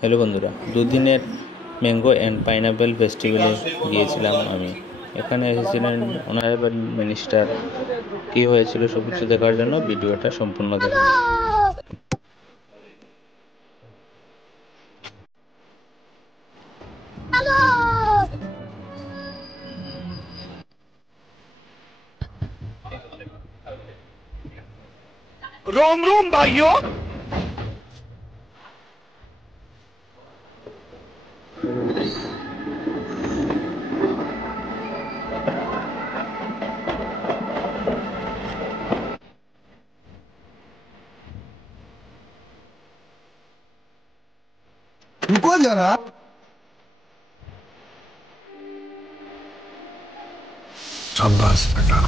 Hello বন্ধুরা, দুদিনের mango and pineapple ফেস্টিভ্যালে গিয়েছিলাম আমি। এখানে এসেছিলেন অনারেবল মিনিস্টার। কী হয়েছিল সব কিছু দেখার জন্য ভিডিওটা সম্পূর্ণ দেখুন। रोम रोम भाइयों। रुको जरा। शाबाश बेटा।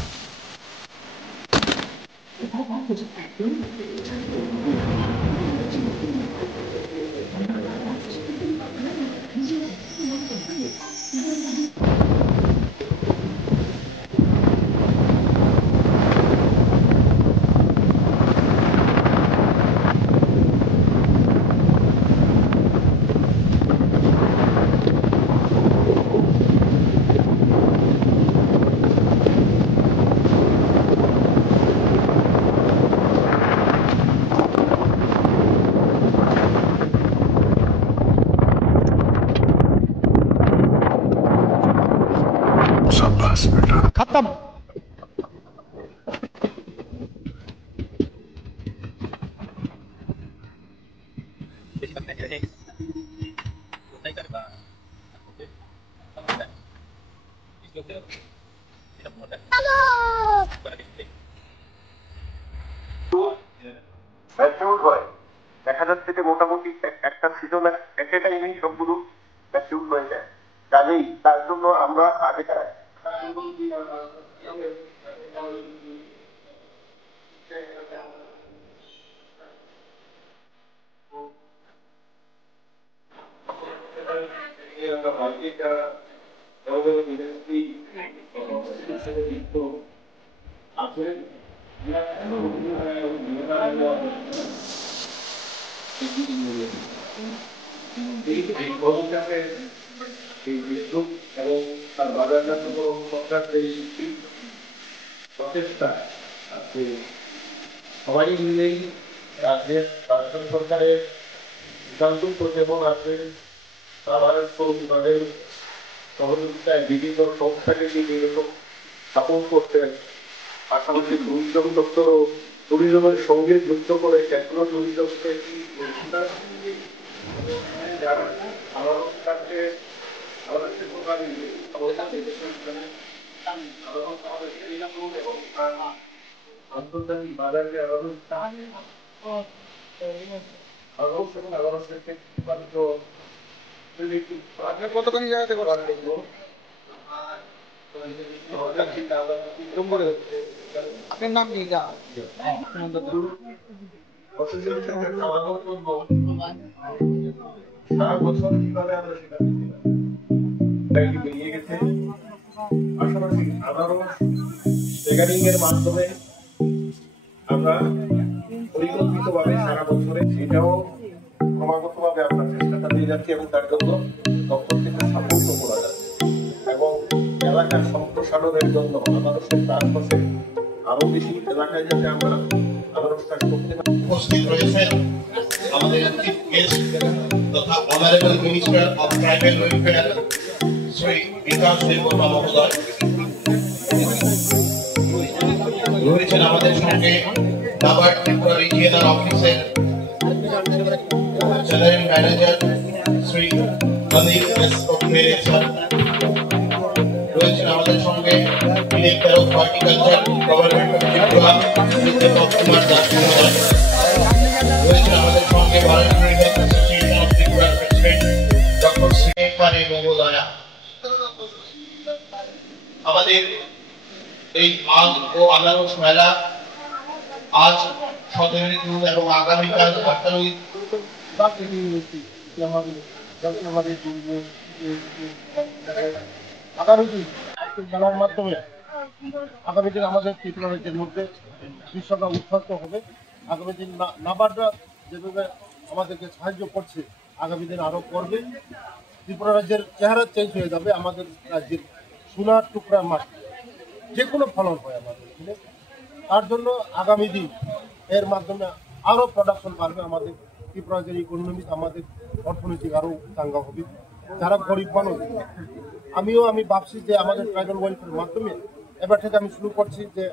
शाबाश बेटा। खत्म। ম্যাচিউরড হয়, দেখা যাচ্ছে যে মোটামুটি একটা সিজন একটা টাইমেই সবগুলো ম্যাচিউরড হয়ে যায়। কাজেই তার জন্য আমরা আগেকার এই বিদ্যুৎ এবং তার বাজারজাত সংক্রান্ত এই প্রচেষ্টা আজকে সবাই মিলেই রাজ্যের রাজ্য সরকারের সিদ্ধান্ত এবং আছে তাদের সহযোগিতায় বিভিন্ন সংস্থাকে বিভিন্ন স্থাপন করতেন। পাশাপাশি টুরিজম দপ্তর ও টুরিজমের সঙ্গে যুক্ত করে টেকনো টুরিজমকে যারা সাধারণ কাছে আন্তর্জাতিক বাজারে কতখানি জায়গাতে আপনার নাম কি? সারা বছর কিভাবে আমরা সেটা বেরিয়ে গেছে। পাশাপাশি আনারস ট্যাগারিং এর মাধ্যমে আমরা পরিকল্পিতভাবে সারা বছরে সেটাও ক্রমাগতভাবে আমরা চেষ্টা চালিয়ে যাচ্ছি এবং তার জন্য দপ্তর থেকে সাপোর্ট করা যাচ্ছে এবং এলাকার সম্প্রসারণের জন্য আনারসের চারপাশে আরো বেশি এলাকায় যাতে আমরা আনারস চাষ করতে পারি। উপস্থিত রয়েছেন আমাদের চিফ গেস্ট তথা honourable minister of tribal welfare Shri Bikash Debbarma মহোদয় রয়েছেন আমাদের সঙ্গে। নাবার্ড ত্রিপুরা রিজিয়নাল অফিসের general manager Shri Anil S কোকমেরে স্যার রয়েছেন আমাদের সঙ্গে। Director of horticulture government of Tripura Shri Dipak Kumar Das মহোদয় রয়েছেন আমাদের সঙ্গে। ভলান্টারি হেলথ অ্যাসোসিয়েশন অফ ত্রিপুরার প্রেসিডেন্ট ডক্টর শ্রী পারে মহোদয়া। আমাদের এই আম ও আনারস মেলা আজ 17 জুন এবং আগামীকাল 18 মেলার মাধ্যমে আগামী দিন আমাদের ত্রিপুরা রাজ্যের মধ্যে কৃষকরা উৎসাহিত হবে। আগামী দিন নাবার্ডরা যেভাবে আমাদেরকে সাহায্য করছে আগামী দিন আরও করবে। ত্রিপুরা রাজ্যের চেহারা চেঞ্জ হয়ে যাবে। আমাদের রাজ্যের সোনার টুকরা মাটি যে কোনো ফলন হয় আমাদের এখানে। তার জন্য আগামী দিন এর মাধ্যমে আরও প্রোডাকশন বাড়বে। আমাদের ত্রিপুরা রাজ্যের ইকোনমিক, আমাদের অর্থনৈতিক আরও চাঙ্গা হবে। যারা গরিব মানুষ, আমি ভাবছি যে আমাদের ট্রাইবাল ওয়েলফেয়ারের মাধ্যমে এবার থেকে আমি শুরু করছি যে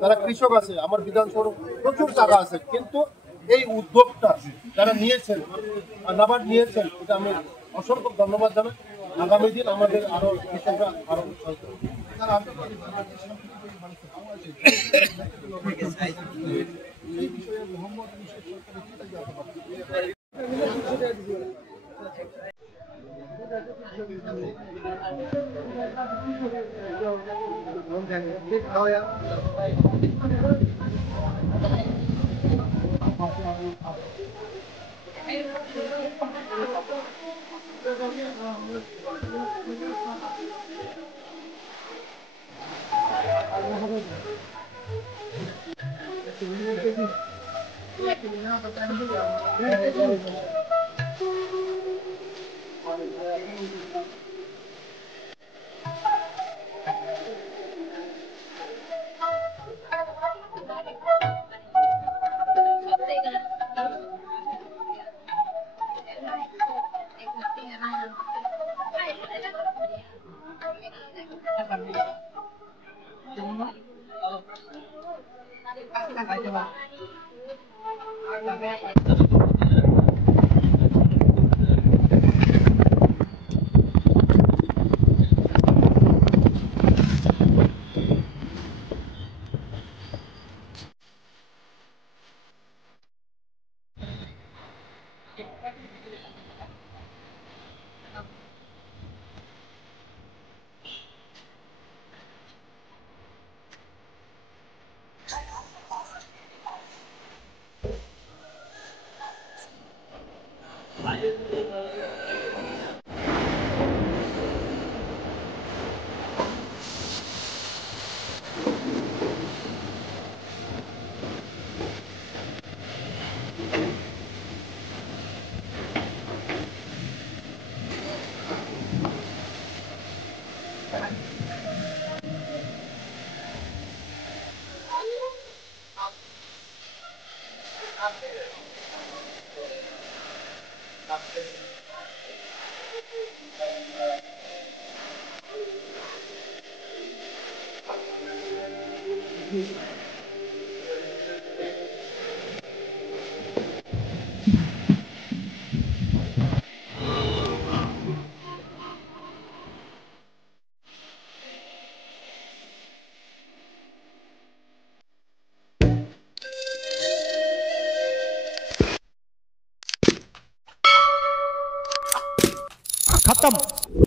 যারা কৃষক আছে, আমার বিধানসভা প্রচুর জায়গা আছে, কিন্তু এই উদ্যোগটা যারা নিয়েছেন, নাবার্ড নিয়েছেন, এটা আমি অসংখ্য ধন্যবাদ জানাই। আগামী দিন আমাদের আরো কৃষকরা আরো উৎসাহিত হবে। खत्म।